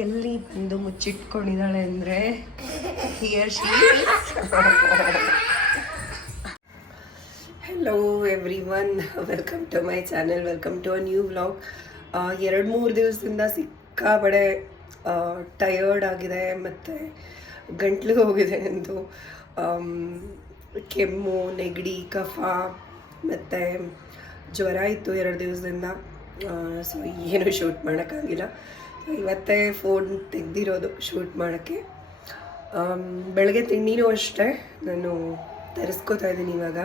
ಎಲ್ಲಿ ಬಂದು ಮುಚ್ಚಿಟ್ಕೊಂಡಿದ್ದಾಳೆ ಅಂದರೆ here she hello everyone, welcome to my channel, welcome to a new vlog. 2-3 ದಿವಸದಿಂದ ಸಿಕ್ಕಾಬಡೆ ಟಯರ್ಡ್ ಆಗಿದೆ ಮತ್ತು ಗಂಟ್ಲು ಹೋಗಿದೆ ಎಂದು ಕೆಮ್ಮು, ನೆಗಡಿ, ಕಫ ಮತ್ತು ಜ್ವರ ಇತ್ತು 2 ದಿವಸದಿಂದ. ಸೊ ಏನೂ ಶೂಟ್ ಮಾಡೋಕ್ಕಾಗಿಲ್ಲ. ಇವತ್ತೇ ಫೋನ್ ತೆಗೆದಿರೋದು ಶೂಟ್ ಮಾಡೋಕ್ಕೆ. ಬೆಳಗ್ಗೆ ತಿಂಡಿನೂ ಅಷ್ಟೇ ನಾನು ತರಿಸ್ಕೋತಾ ಇದ್ದೀನಿ ಇವಾಗ.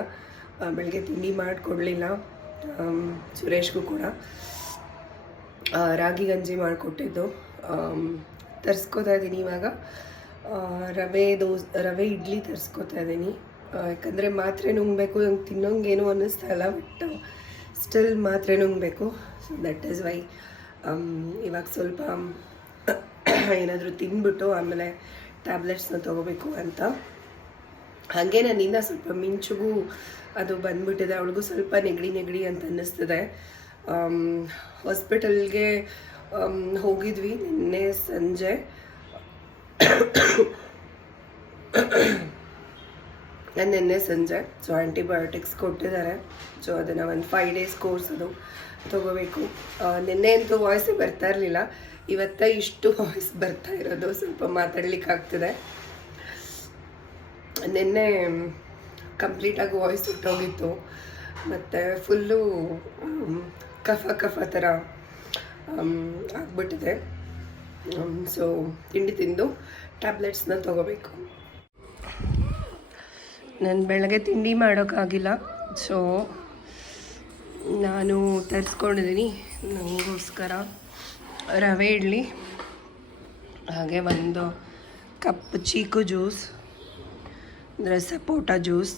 ಬೆಳಗ್ಗೆ ತಿಂಡಿ ಮಾಡಿಕೊಡ್ಲಿಲ್ಲ, ಸುರೇಶ್ಗೂ ಕೂಡ ರಾಗಿ ಗಂಜಿ ಮಾಡಿಕೊಟ್ಟಿದ್ದು ತರಿಸ್ಕೋತಾ ಇದ್ದೀನಿ ಇವಾಗ. ರವೆ ಇಡ್ಲಿ ತರಿಸ್ಕೋತಾ ಇದ್ದೀನಿ, ಯಾಕಂದರೆ ಮಾತ್ರೆ ನುಂಗಬೇಕು. ನಂಗೆ ತಿನ್ನೋಂಗೇನು ಅನ್ನಿಸ್ತಾ ಇಲ್ಲ, ಬಟ್ ಸ್ಟಿಲ್ ಮಾತ್ರೆ ನುಂಗಬೇಕು. ಸೊ ದಟ್ ಈಸ್ ವೈ ಇವಾಗ ಸ್ವಲ್ಪ ಏನಾದರೂ ತಿಂದ್ಬಿಟ್ಟು ಆಮೇಲೆ ಟ್ಯಾಬ್ಲೆಟ್ಸ್ನ ತೊಗೋಬೇಕು ಅಂತ. ಹಾಗೆ ನನ್ನಿಂದ ಸ್ವಲ್ಪ ಮಿಂಚುಗೂ ಅದು ಬಂದ್ಬಿಟ್ಟಿದೆ. ಅವಳಿಗೂ ಸ್ವಲ್ಪ ನೆಗಡಿ ಅಂತ ಅನ್ನಿಸ್ತಿದೆ. ಹಾಸ್ಪಿಟಲ್ಗೆ ಹೋಗಿದ್ವಿ ನಿನ್ನೆ ಸಂಜೆ. ಸೊ ಆ್ಯಂಟಿಬಯೋಟಿಕ್ಸ್ ಕೊಟ್ಟಿದ್ದಾರೆ. ಸೊ ಅದನ್ನು ಒಂದು 5 days ಕೋರ್ಸ್ ಅದು ತೊಗೋಬೇಕು. ನಿನ್ನೆ ಅಂತೂ ವಾಯ್ಸೇ ಬರ್ತಾ ಇರಲಿಲ್ಲ, ಇವತ್ತೇ ಇಷ್ಟು ವಾಯ್ಸ್ ಬರ್ತಾ ಇರೋದು. ಸ್ವಲ್ಪ ಮಾತಾಡ್ಲಿಕ್ಕೆ ಆಗ್ತಿದೆ. ನಿನ್ನೆ ಕಂಪ್ಲೀಟಾಗಿ ವಾಯ್ಸ್ ಹೊಟ್ಟೋಗಿತ್ತು ಮತ್ತು ಫುಲ್ಲು ಕಫ ಥರ ಆಗ್ಬಿಟ್ಟಿದೆ. ಸೊ ತಿಂಡಿ ತಿಂದು ಟ್ಯಾಬ್ಲೆಟ್ಸ್ನ ತೊಗೋಬೇಕು. ನಾನು ಬೆಳಗ್ಗೆ ತಿಂಡಿ ಮಾಡೋಕ್ಕಾಗಿಲ್ಲ, ಸೊ ನಾನು ತರಿಸ್ಕೊಂಡಿದ್ದೀನಿ ನನಗೋಸ್ಕರ ರವೆ ಇಡ್ಲಿ, ಹಾಗೆ ಒಂದು ಕಪ್ ಚೀಕು ಜ್ಯೂಸ್ ಅಂದರೆ ಸಪೋಟ ಜ್ಯೂಸ್.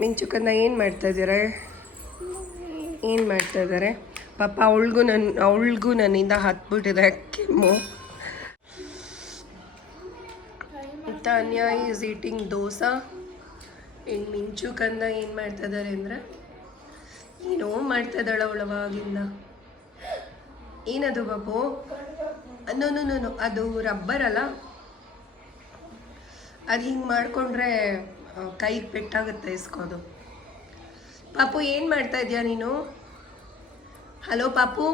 ಮಿಂಚುಕನ್ನ ಏನು ಮಾಡ್ತಾಯಿದ್ದಾರೆ ಪಾಪ. ಅವಳಿಗೂ ನನ್ನಿಂದ ಹತ್ಬಿಟ್ಟಿದೆ ಕೆಮ್ಮು. Tanya is eating dosa. ಇನ್ನು ಮಿಂಚುಕಂದ ಏನು ಮಾಡ್ತಾಯಿದ್ದಾರೆ ಅಂದರೆ ಏನೋ ಮಾಡ್ತಾಯಿದ್ದಾಳೆ ಅವಳವಾಗಿಂದ. ಏನದು ಬಾಬು? ನೋ ಅದು ರಬ್ಬರ್ ಅಲ್ಲ, ಅದು ಹಿಂಗೆ ಮಾಡಿಕೊಂಡ್ರೆ ಕೈಗೆ ಪೆಟ್ಟಾಗುತ್ತೆ ಇಸ್ಕೋದು. ಪಾಪು ಏನು ಮಾಡ್ತಾ ಇದೆಯಾ ನೀನು? ಹಲೋ ಪಾಪು,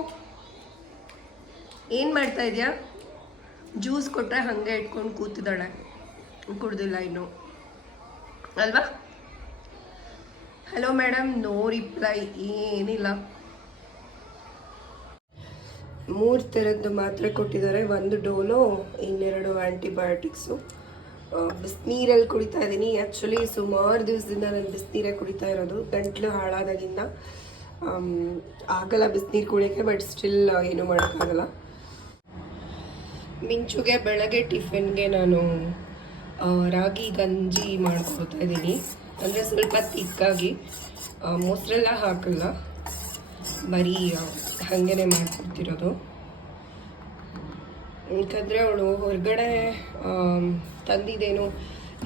ಏನು ಮಾಡ್ತಾ ಇದೆಯಾ? ಜ್ಯೂಸ್ ಕೊಟ್ಟರೆ ಹಾಗೆ ಇಟ್ಕೊಂಡು ಕೂತಿದ್ದಾಳೆ, ಕುಡ್ದಿಲ್ಲ ಇನ್ನು ಅಲ್ವಾ? ಹಲೋ ಮೇಡಮ್, ನೋ ರಿಪ್ಲೈ, ಏನಿಲ್ಲ. 3 ಥರದ್ದು ಮಾತ್ರೆ ಕೊಟ್ಟಿದ್ದಾರೆ. 1 ಡೋಲೋ, 2 ಆ್ಯಂಟಿಬಯೋಟಿಕ್ಸು. ಬಿಸಿನೀರಲ್ಲಿ ಕುಡಿತಾ ಇದ್ದೀನಿ. ಆ್ಯಕ್ಚುಲಿ ಸುಮಾರು ದಿವಸದಿಂದ ನಾನು ಬಿಸಿನೀರೇ ಕುಡಿತಾ ಇರೋದು, ಗಂಟ್ಲು ಹಾಳಾದಾಗಿಂದ. ಆಗಲ್ಲ ಬಿಸಿನೀರು ಕುಡಿಯೋಕ್ಕೆ, ಬಟ್ ಸ್ಟಿಲ್ ಏನೂ ಮಾಡೋಕ್ಕಾಗಲ್ಲ. ಮಿಂಚುಗೆ ಬೆಳಗ್ಗೆ ಟಿಫಿನ್ಗೆ ನಾನು ರಾಗಿ ಗಂಜಿ ಮಾಡ್ಕೊಡ್ತಾ ಇದ್ದೀನಿ. ಅಂದರೆ ಸ್ವಲ್ಪ ತಿಕ್ಕಾಗಿ, ಮೊಸರೆಲ್ಲ ಹಾಕಲ್ಲ, ಬರೀ ಹಾಗೇ ಮಾಡಿಕೊಡ್ತಿರೋದು. ಯಾಕಂದರೆ ಅವಳು ಹೊರಗಡೆ ತಂದಿದ್ದೇನು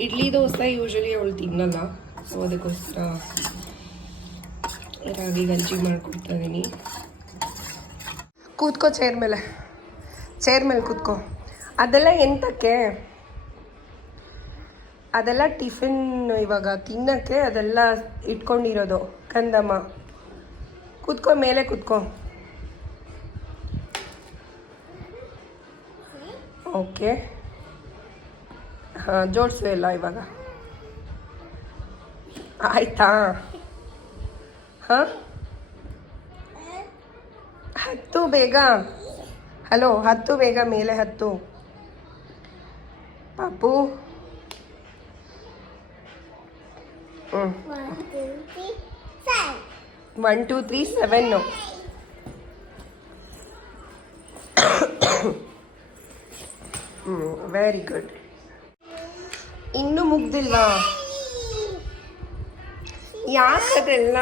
ಇಡ್ಲಿ ದೋಸೆ ಯೂಶಲಿ ಅವಳು ತಿನ್ನಲ್ಲ. ಸೊ ಅದಕ್ಕೋಸ್ಕರ ರಾಗಿ ಗಂಜಿ ಮಾಡಿಕೊಡ್ತಾ ಇದ್ದೀನಿ. ಕೂತ್ಕೋ, ಚೇರ್ ಮೇಲೆ ಕೂತ್ಕೋ. ಅದೆಲ್ಲ ಎಂತಕ್ಕೆ? ಅದೆಲ್ಲ ಟಿಫಿನ್ ಇವಾಗ ತಿನ್ನೋಕ್ಕೆ ಅದೆಲ್ಲ ಇಟ್ಕೊಂಡಿರೋದು ಕಂದಮ್ಮ. ಕೂತ್ಕೋ, ಮೇಲೆ ಕೂತ್ಕೋ. ಓಕೆ, ಹಾಂ, ಜೋಡಿಸು ಎಲ್ಲ ಇವಾಗ. ಆಯಿತಾ? ಹಾಂ, ಹತ್ತು ಬೇಗ. ಹಲೋ, ಹತ್ತು ಬೇಗ, ಮೇಲೆ ಹತ್ತು ಪಾಪು. 1 2 3 7. Very good. ಇನ್ನೂ ಮುಗ್ದಿಲ್ವಾ? ಯಾಕದೆಲ್ಲ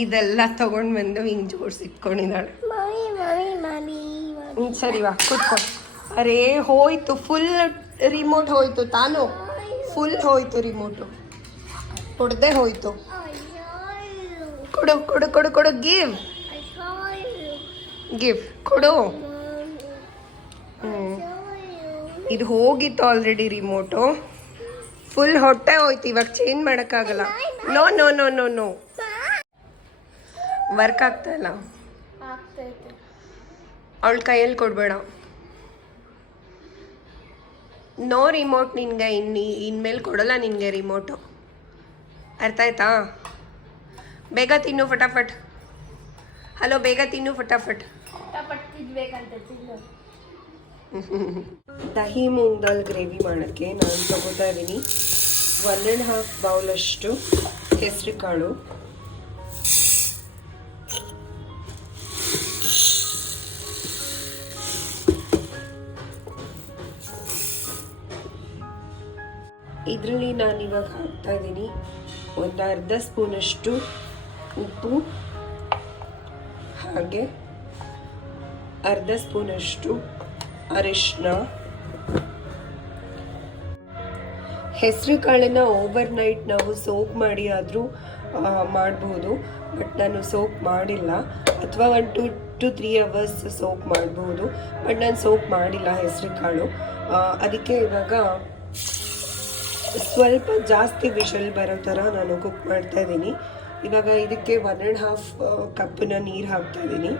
ಇದೆಲ್ಲ ತಗೊಂಡು ಬಂದು ಹಿಂಗೆ ಜೋಡಿಸಿಟ್ಕೊಂಡಿದ್ದಾಳೆ. ಸರಿ ವಾ, ಕೂತ್ಕೊ. ಅರೇ ಹೋಯ್ತು, ಫುಲ್ ರಿಮೋಟ್ ಹೋಯ್ತು ತಾನು, ಫುಲ್ ಹೋಯ್ತು ರಿಮೋಟು, ಹೊಡೆದೇ ಹೋಯ್ತು. ಕೊಡು ಕೊಡು ಕೊಡು ಕೊಡು, ಗಿವ್. ಗಿಫ್ಟ್ ಕೊಡು. ಇದು ಹೋಗಿತ್ತು ಆಲ್ರೆಡಿ ರಿಮೋಟು. ಫುಲ್ ಹೊಟ್ಟೆ ಹೋಯ್ತು, ಇವಾಗ ಚೇಂಜ್ ಮಾಡೋಕ್ಕಾಗಲ್ಲ. No no no no no, work ಆಗ್ತಾ ಇಲ್ಲ. ಅವಳ ಕೈಯಲ್ಲಿ ಕೊಡಬೇಡ. ನೋ ರಿಮೋಟ್ ನಿನಗೆ. ಇನ್ಮೇಲೆ ಕೊಡಲ್ಲ ನಿನಗೆ ರಿಮೋಟು, ಅರ್ಥ ಆಯ್ತಾ? ಬೇಗ ತಿನ್ನು ಫಟಾಫಟ್. ಹಲೋ, ಬೇಗ ತಿನ್ನು ಫಟಾಫಟ್. ದಹಿ ಮೂಂಗ್ ದಾಲ್ ಗ್ರೇವಿ ಮಾಡೋಕ್ಕೆ ನಾನು ತಗೋತಾ ಇದ್ದೀನಿ 1.5 ಬೌಲಷ್ಟು ಹೆಸರು ಕಾಳು, ಇದರಲ್ಲಿ ನಾನು ಇವಾಗ ಹಾಕ್ತಾ ಇದ್ದೀನಿ ಒಂದು ಅರ್ಧ ಸ್ಪೂನಷ್ಟು ಉಪ್ಪು, ಹಾಗೆ ಅರ್ಧ ಸ್ಪೂನಷ್ಟು ಅರಿಶಿನ. ಹೆಸರು ಕಾಳನ್ನು ಓವರ್ ನೈಟ್ ನಾವು ಸೋಕ್ ಮಾಡಿ ಆದರೂ ಮಾಡ್ಬೋದು, ಬಟ್ ನಾನು ಸೋಕ್ ಮಾಡಿಲ್ಲ. ಅಥವಾ 1 to 3 hours ಸೋಕ್ ಮಾಡ್ಬೋದು, ಬಟ್ ನಾನು ಸೋಕ್ ಮಾಡಿಲ್ಲ ಹೆಸರು ಕಾಳು. ಅದಕ್ಕೆ ಇವಾಗ ಸ್ವಲ್ಪ ಜಾಸ್ತಿ ವಿಷಲ್ ಬರೋ ಥರ ನಾನು ಕುಕ್ ಮಾಡ್ತಾ ಇದ್ದೀನಿ. ಇವಾಗ ಇದಕ್ಕೆ 1.5 ಕಪ್ಪನ್ನ ನೀರು ಹಾಕ್ತಾ ಇದ್ದೀನಿ.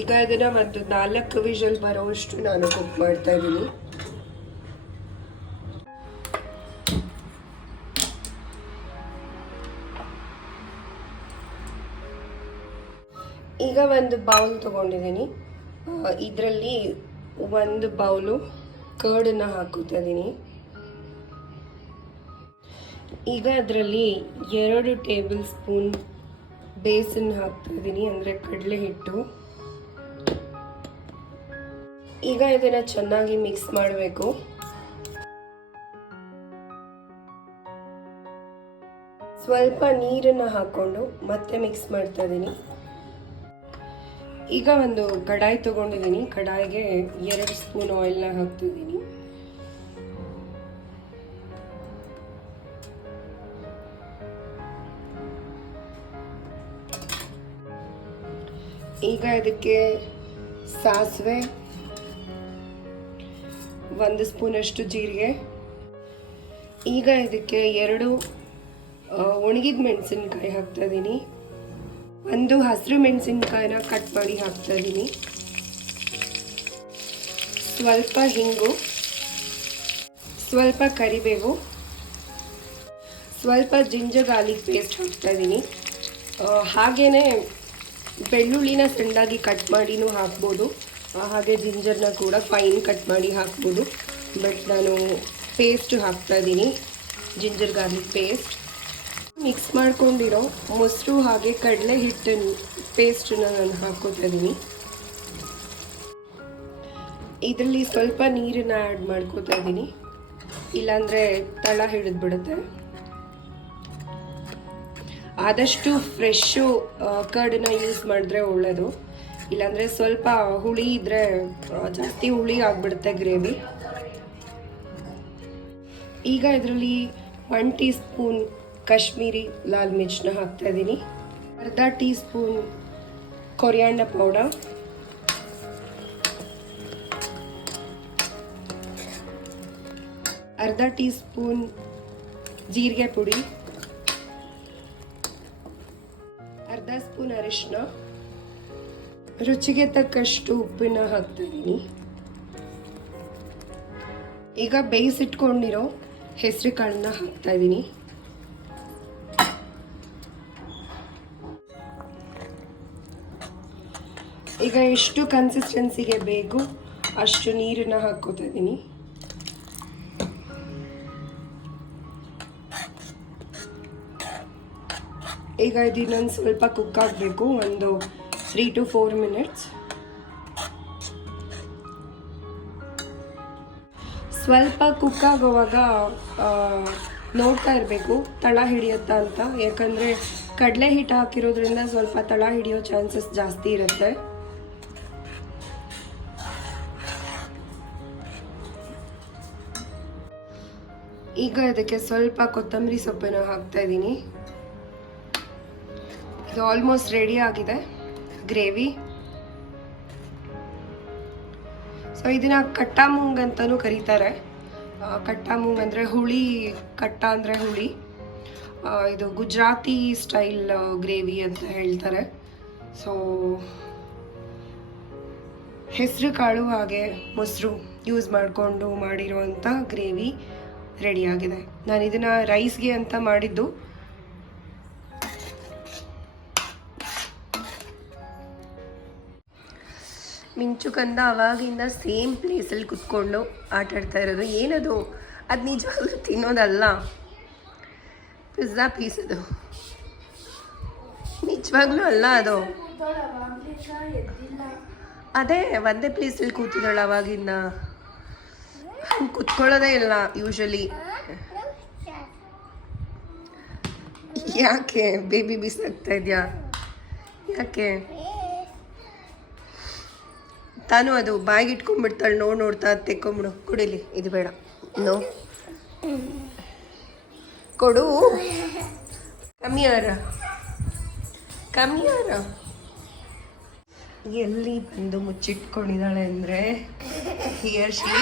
ಈಗ ಇದನ್ನು ಒಂದು 4 ವಿಷಲ್ ಬರೋಷ್ಟು ನಾನು ಕುಕ್ ಮಾಡ್ತಾ ಇದ್ದೀನಿ. ಈಗ ಒಂದು ಬೌಲ್ ತೊಗೊಂಡಿದ್ದೀನಿ. ಇದರಲ್ಲಿ 1 ಬೌಲು ಕರ್ಡನ್ನು ಹಾಕುತ್ತಾ ಇದ್ದೀನಿ. ಈಗ ಅದರಲ್ಲಿ 2 ಟೇಬಲ್ ಸ್ಪೂನ್ ಬೇಸನ್ ಹಾಕ್ತಾ ಇದ್ದೀನಿ, ಅಂದರೆ ಕಡಲೆ ಹಿಟ್ಟು. ಈಗ ಇದನ್ನು ಚೆನ್ನಾಗಿ ಮಿಕ್ಸ್ ಮಾಡಬೇಕು. ಸ್ವಲ್ಪ ನೀರನ್ನು ಹಾಕ್ಕೊಂಡು ಮತ್ತೆ ಮಿಕ್ಸ್ ಮಾಡ್ತಾ ಇದ್ದೀನಿ. ಈಗ ಒಂದು ಕಡಾಯಿ ತಗೊಂಡಿದ್ದೀನಿ, ಕಡಾಯಿಗೆ 2 ಸ್ಪೂನ್ ಆಯಿಲ್ನ ಹಾಕ್ತಿದ್ದೀನಿ. ಈಗ ಇದಕ್ಕೆ ಸಾಸಿವೆ, 1 ಸ್ಪೂನಷ್ಟು ಜೀರಿಗೆ, ಈಗ ಇದಕ್ಕೆ 2 ಒಣಗಿದ ಮೆಣಸಿನ್ಕಾಯಿ ಹಾಕ್ತಾ ಇದ್ದೀನಿ. 1 ಹಸಿರು ಮೆಣಸಿನ್ಕಾಯಿನ ಕಟ್ ಮಾಡಿ ಹಾಕ್ತಾ ಇದ್ದೀನಿ. ಸ್ವಲ್ಪ ಹಿಂಗು, ಸ್ವಲ್ಪ ಕರಿಬೇವು, ಸ್ವಲ್ಪ ಜಿಂಜರ್ ಗಾರ್ಲಿಕ್ ಪೇಸ್ಟ್ ಹಾಕ್ತಾ ಇದ್ದೀನಿ. ಹಾಗೇನೆ ಬೆಳ್ಳುಳ್ಳಿನ ಸಣ್ಣದಾಗಿ ಕಟ್ ಮಾಡಿನೂ ಹಾಕ್ಬೋದು, ಹಾಗೆ ಜಿಂಜರ್ನ ಕೂಡ ಫೈನ್ ಕಟ್ ಮಾಡಿ ಹಾಕ್ಬೋದು. ಬಟ್ ನಾನು ಪೇಸ್ಟ್ ಹಾಕ್ತಾ ಇದ್ದೀನಿ, ಜಿಂಜರ್ ಗಾರ್ಲಿಕ್ ಪೇಸ್ಟ್. ಮಿಕ್ಸ್ ಮಾಡ್ಕೊಂಡಿರೋ ಮೊಸರು ಹಾಗೆ ಕಡಲೆ ಹಿಟ್ಟಿನ ಪೇಸ್ಟನ್ನ ನಾನು ಹಾಕೋತಾ ಇದ್ದೀನಿ. ಇದರಲ್ಲಿ ಸ್ವಲ್ಪ ನೀರನ್ನ ಆ್ಯಡ್ ಮಾಡ್ಕೋತಾ ಇದ್ದೀನಿ, ಇಲ್ಲಾಂದರೆ ತಳ ಹಿಡಿದ್ಬಿಡುತ್ತೆ. ಆದಷ್ಟು ಫ್ರೆಶ್ಶು ಕರ್ಡನ್ನ ಯೂಸ್ ಮಾಡಿದ್ರೆ ಒಳ್ಳೆಯದು, ಇಲ್ಲಾಂದರೆ ಸ್ವಲ್ಪ ಹುಳಿ ಇದ್ದರೆ ಜಾಸ್ತಿ ಹುಳಿ ಆಗಿಬಿಡುತ್ತೆ ಗ್ರೇವಿ. ಈಗ ಇದರಲ್ಲಿ 1 ಟೀ ಸ್ಪೂನ್ ಕಾಶ್ಮೀರಿ ಲಾಲ್ ಮಿರ್ಚನ್ನ ಹಾಕ್ತಾ ಇದ್ದೀನಿ, ಅರ್ಧ ಟೀ ಸ್ಪೂನ್ ಕೊರಿಯಾಂಡರ್ ಪೌಡರ್, ಅರ್ಧ ಟೀ ಸ್ಪೂನ್ ಜೀರಿಗೆ ಪುಡಿ, ಅರ್ಧ ಸ್ಪೂನ್ ಅರಿಶಿನ, ರುಚಿಗೆ ತಕ್ಕಷ್ಟು ಉಪ್ಪನ್ನ ಹಾಕ್ತಾ ಇದ್ದೀನಿ. ಈಗ ಬೇಯಿಸಿಟ್ಕೊಂಡಿರೋ ಹೆಸರು ಕಾಳನ್ನ ಹಾಕ್ತಾ ಇದ್ದೀನಿ. ಈಗ ಎಷ್ಟು ಕನ್ಸಿಸ್ಟೆನ್ಸಿಗೆ ಬೇಕು ಅಷ್ಟು ನೀರನ್ನ ಹಾಕೋತಾ ಇದ್ದೀನಿ. ಈಗ ಇದು ಇನ್ನೊಂದು ಸ್ವಲ್ಪ ಕುಕ್ ಆಗಬೇಕು, ಒಂದು 3 to 4 minutes. ಸ್ವಲ್ಪ ಕುಕ್ ಆಗುವಾಗ ನೋಡ್ತಾ ಇರಬೇಕು ತಳ ಹಿಡಿಯುತ್ತಾ ಅಂತ, ಯಾಕಂದರೆ ಕಡಲೆ ಹಿಟ್ಟು ಹಾಕಿರೋದ್ರಿಂದ ಸ್ವಲ್ಪ ತಳ ಹಿಡಿಯೋ ಚಾನ್ಸಸ್ ಜಾಸ್ತಿ ಇರುತ್ತೆ. ಈಗ ಇದಕ್ಕೆ ಸ್ವಲ್ಪ ಕೊತ್ತಂಬರಿ ಸೊಪ್ಪನ್ನು ಹಾಕ್ತಾ ಇದ್ದೀನಿ. ಇದು ಆಲ್ಮೋಸ್ಟ್ ರೆಡಿ ಆಗಿದೆ ಗ್ರೇವಿ. ಸೊ ಇದನ್ನ ಕಟ್ಟ ಮೂಂಗ್ ಅಂತಲೂ ಕರೀತಾರೆ. ಕಟ್ಟ ಮೂಂಗ್ ಅಂದರೆ ಹುಳಿ, ಕಟ್ಟ ಅಂದರೆ ಹುಳಿ. ಇದು ಗುಜರಾತಿ ಸ್ಟೈಲ್ ಗ್ರೇವಿ ಅಂತ ಹೇಳ್ತಾರೆ. ಸೊ ಹೆಸರು ಕಾಳು ಹಾಗೆ ಮೊಸರು ಯೂಸ್ ಮಾಡಿಕೊಂಡು ಮಾಡಿರುವಂಥ ಗ್ರೇವಿ ರೆಡಿಯಾಗಿದೆ. ನಾನು ಇದನ್ನು ರೈಸ್ಗೆ ಅಂತ ಮಾಡಿದ್ದು. ಮಿಂಚು ಕಂದ ಅವಾಗಿಂದ ಸೇಮ್ ಪ್ಲೇಸಲ್ಲಿ ಕುತ್ಕೊಂಡು ಆಟಾಡ್ತಾ ಇರೋದು. ಏನದು? ಅದು ನಿಜವಾಗ್ಲೂ ತಿನ್ನೋದಲ್ಲ, ಪಿಜ್ಜಾ ಪೀಸ್ ಅದು, ನಿಜವಾಗ್ಲೂ ಅಲ್ಲ ಅದು. ಅದೇ ಒಂದೇ ಪ್ಲೇಸಲ್ಲಿ ಕೂತಿದ್ದಾಳೆ ಅವಾಗಿಂದ. ಹಂಗೆ ಕುತ್ಕೊಳ್ಳೋದೇ ಇಲ್ಲ ಯೂಶಲಿ. ಯಾಕೆ ಬೇಬಿ ಬಿಸಾಕ್ತಾ ಇದೆಯಾ? ಯಾಕೆ? ತಾನು ಅದು ಬಾಯಿಗೆ ಇಟ್ಕೊಂಡ್ಬಿಡ್ತಾಳೆ. ನೋಡ್ತಾ ತೆಕ್ಕೊಂಬಿಡು. ಕುಡಿಲಿ, ಇದು ಬೇಡ. ನೋ ಕೊಡು. ಕಮ್ಮಿಯಾರ ಎಲ್ಲಿ ಬಂದು ಮುಚ್ಚಿಟ್ಕೊಂಡಿದ್ದಾಳೆ ಅಂದರೆ ಹಿಯರ್ ಶೀ